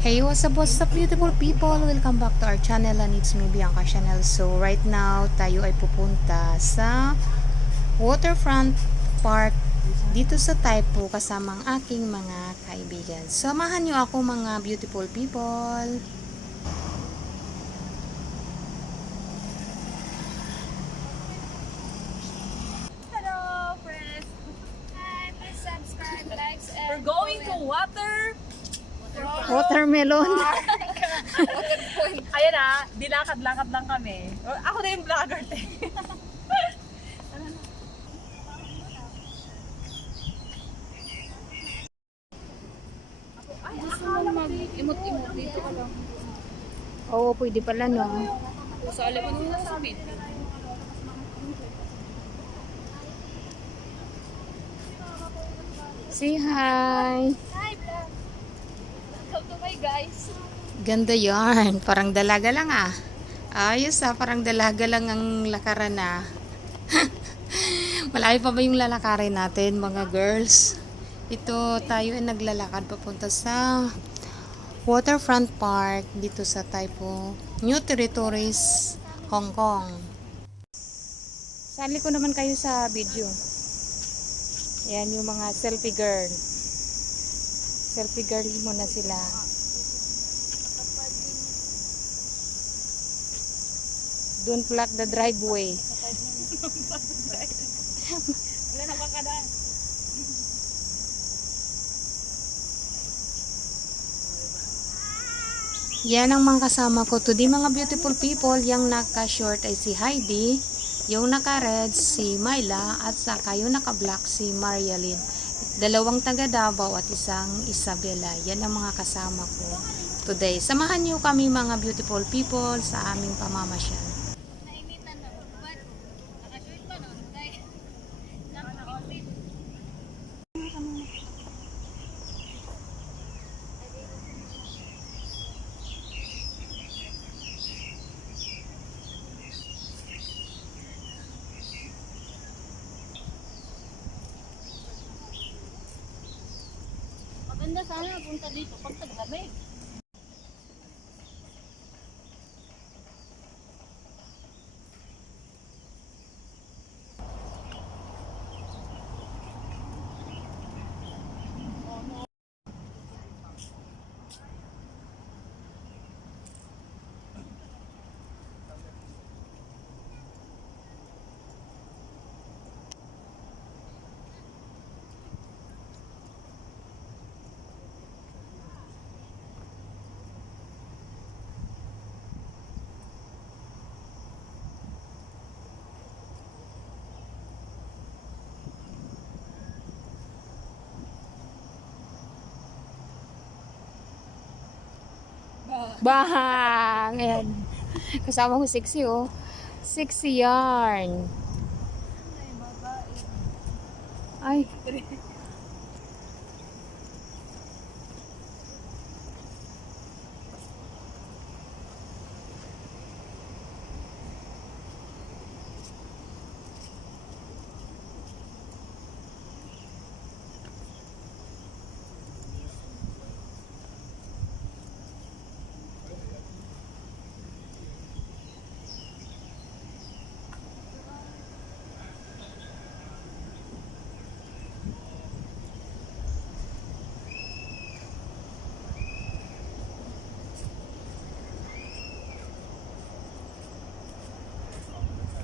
Hey, what's up beautiful people? Welcome back to our channel and it's me Bianca Channel. So right now, tayo ay pupunta sa Waterfront Park dito sa Taipo kasama ang aking mga kaibigan. Samahan niyo ako mga beautiful people. Hello, friends. Hi, please subscribe, likes, and we're going to Watermelon. Ayan na, dilakad-lakad lang kami. Ako na yung vlogger, te. Gusto mo mag-imot-imot dito ka lang. Oo, pwede pala no. Sa alam mo nung nasa amin. Say hi. Hi, vlog. Welcome to my guys. Ganda yarn. Parang dalaga lang ah. Ayos ah, parang dalaga lang ang lakaran ah. Malayo pa ba yung lalakarin natin mga girls? Ito tayo ay naglalakad papunta sa Waterfront Park dito sa Taipo, New Territories, Hong Kong. Sali ko naman kayo sa video. Yan yung mga selfie girl. Selfie girl muna sila. Don't block the driveway. Wala na makadaan. Yan ang mga kasama ko today mga beautiful people. Yung naka-short ay si Heidi, yung naka-red si Myla, at saka yung naka-black si Marialyn. Dalawang taga Davao at isang Isabela. Yan ang mga kasama ko today. Samahan niyo kami mga beautiful people sa aming pamamasyal. Nainitan na. But, nakashoot pa no? Dahil, naka-outfit. Maganda sana punta dito pag taglamig. Bang! Ayan. Kasama ko sexy oh. Sexy yarn. Ay.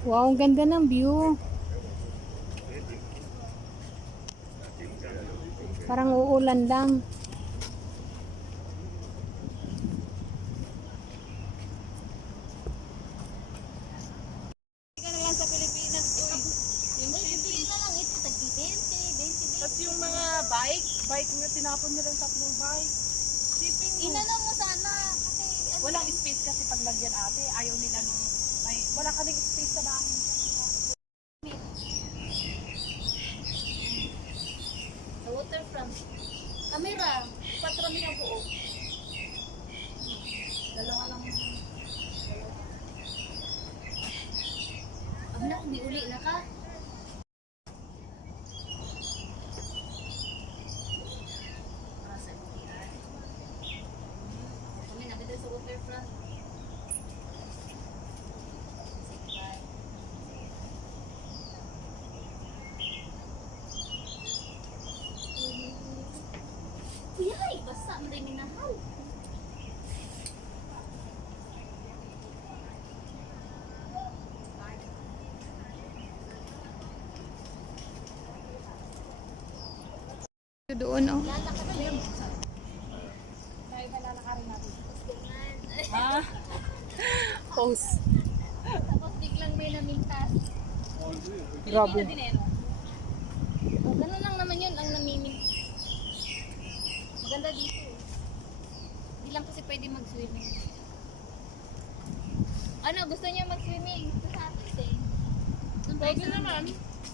Wow, ang ganda ng view. Parang uulan lang. Ka na lang sa Pilipinas, uy. Yung shipping. Na lang ito, tag-20, 20. Tapos yung mga bike na tinapon nilang tatlong bike. Shipping. Inano mo sana, kasi walang space kasi paglagyan ate. Ayaw nila nung wala kaming space sa bahay. Sa waterfront. Camera, 4 na buo. Dalawa lang. Anak, di uli na ka. doon, oh. Lalakad na yun. Ah, pose. Tapos biglang may namintas. Grabe. O, ganun lang naman yun ang namimintas. Maganda dito eh. Hindi lang kasi pwede mag-swimming. Ano, gusto niya mag-swimming? Gusto sa atin eh. Doon tayo sa naman.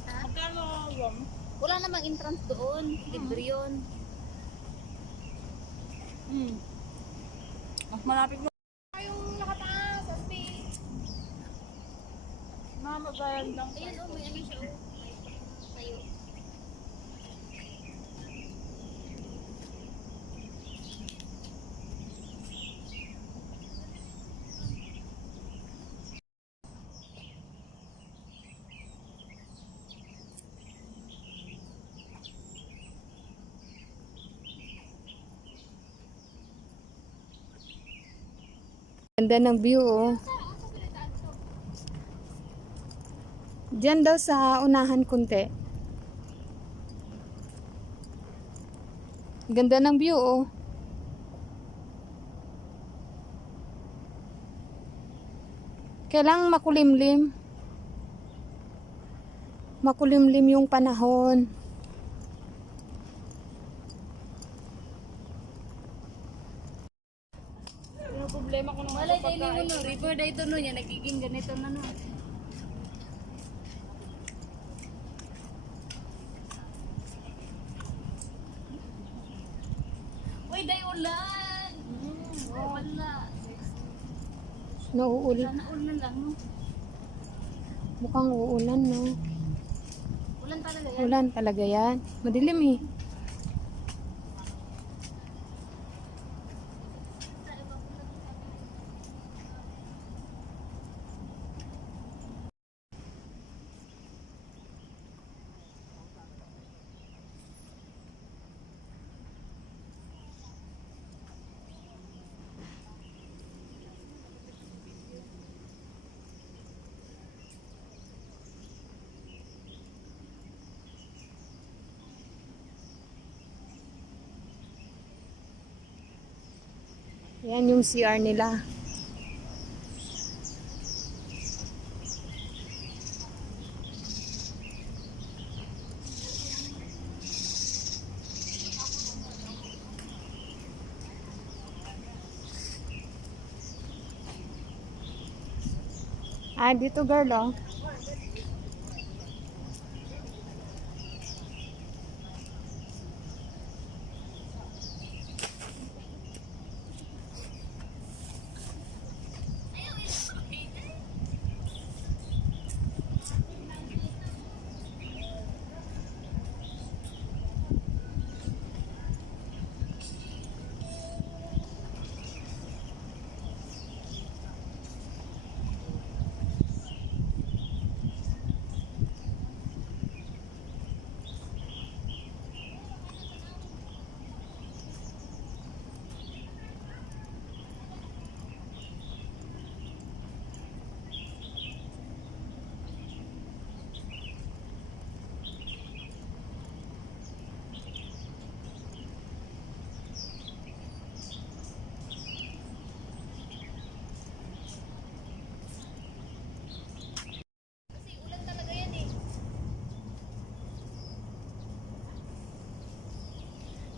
Ha? Magkano yun? Wala namang entrance doon. Libre yun. Mas malapit mo. Yung nakataas sa space. Mamagayan lang. Ayun oh, may ano siya oh. May tayo. Ganda ng view, oh. Diyan daw sa unahan kunti. Ganda ng view, oh. Kailangang makulimlim. Makulimlim yung panahon. Yung problema ko nung Wala tayo mo no. River na ito no. Yan, nagiging ganito na no. Uy, day ulan! Wala. Nauulan. Sana ulan lang no. Mukhang uulan, no? Ulan talaga yan. Ulan talaga yan. Madilim, eh. Yan yung CR nila. Ah, dito girl, oh. Kasi ulan talaga yan eh.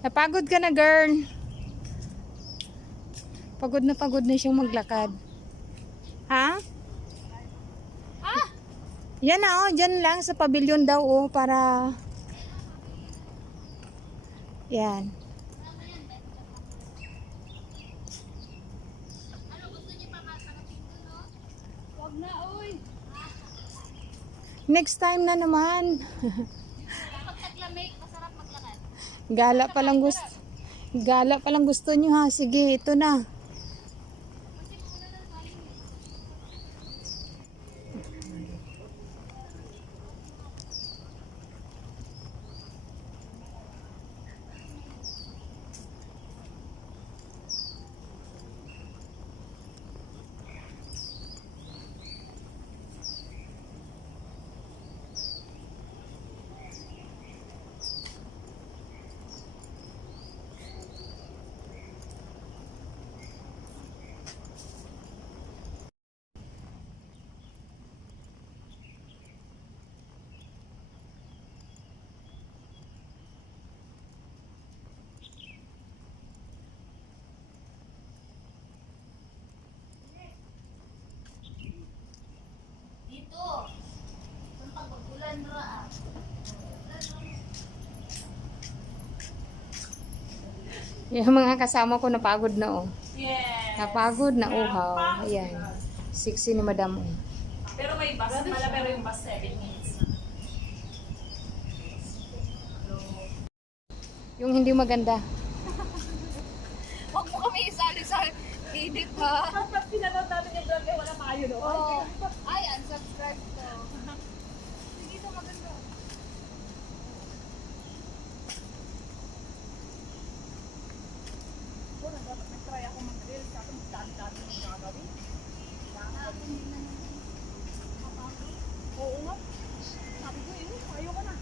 Napagod ka na, girl. Pagod na siyang maglakad. Ha? Ah! Yan na, oh. Diyan lang sa pavilion daw, oh. Para... Yan. Ano, gusto niyo pa makakarating doon no? Wag na, oy. Next time na naman. Pag taglamig, masarap maglakad. Gala pa lang gusto niyo, ha. Sige, ito na. Kasi muna na tayo eh. Yung mga kasama ko napagod na oh. Yes. Napagod na uhaw. Ayan. Sexy ni madam oh. Pero may bus pala, pero yung bus 7 minutes na. Yung hindi maganda. Huwag mo kami isali sa edit ha. Pag pinanood natin yung vlog, wala tayo doon. Oo. Ay, unsubscribe to. Sige to, maganda. Dapat nag-try ako mag-reels, kaso dami-dami yung gagawin. Oo nga. Sabi ko, ayaw ka na.